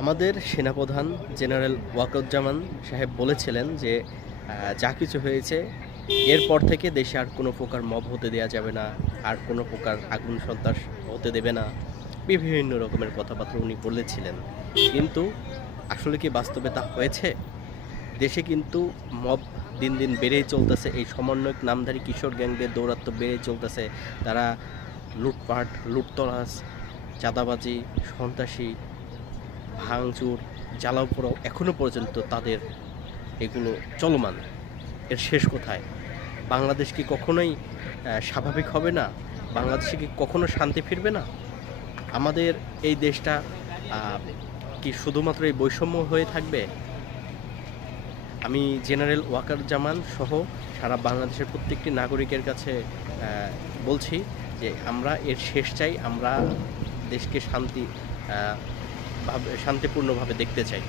আমাদের সেনাপ্রধান জেনারেল ওয়াকরুজ্জামান সাহেব বলেছিলেন যে যা কিছু হয়েছে, এরপর থেকে দেশে আর কোনো প্রকার মব হতে দেওয়া যাবে না, আর কোনো প্রকার আগুন সন্ত্রাস হতে দেবে না। বিভিন্ন রকমের কথাবার্তা উনি বলেছিলেন। কিন্তু আসলে কি বাস্তবে তা হয়েছে? দেশে কিন্তু মব দিন দিন বেড়েই চলতেছে, এই সমন্বয়ক নামধারী কিশোর গ্যাংদের দৌরাত্ম্য বেড়েই চলতেছে। তারা লুটপাট, লুটতরাজ, চাঁদাবাজি, সন্ত্রাসী ভাঙচুর, জ্বালাও পোড়াও এখনও পর্যন্ত তাদের এগুলো চলমান। এর শেষ কোথায়? বাংলাদেশ কি কখনোই স্বাভাবিক হবে না? বাংলাদেশে কি কখনো শান্তি ফিরবে না? আমাদের এই দেশটা কি শুধুমাত্র এই বৈষম্য হয়ে থাকবে? আমি জেনারেল ওয়াকার জামান সহ সারা বাংলাদেশের প্রত্যেকটি নাগরিকের কাছে বলছি যে আমরা এর শেষ চাই, আমরা দেশকে শান্তি শান্তিপূর্ণভাবে দেখতে চাই।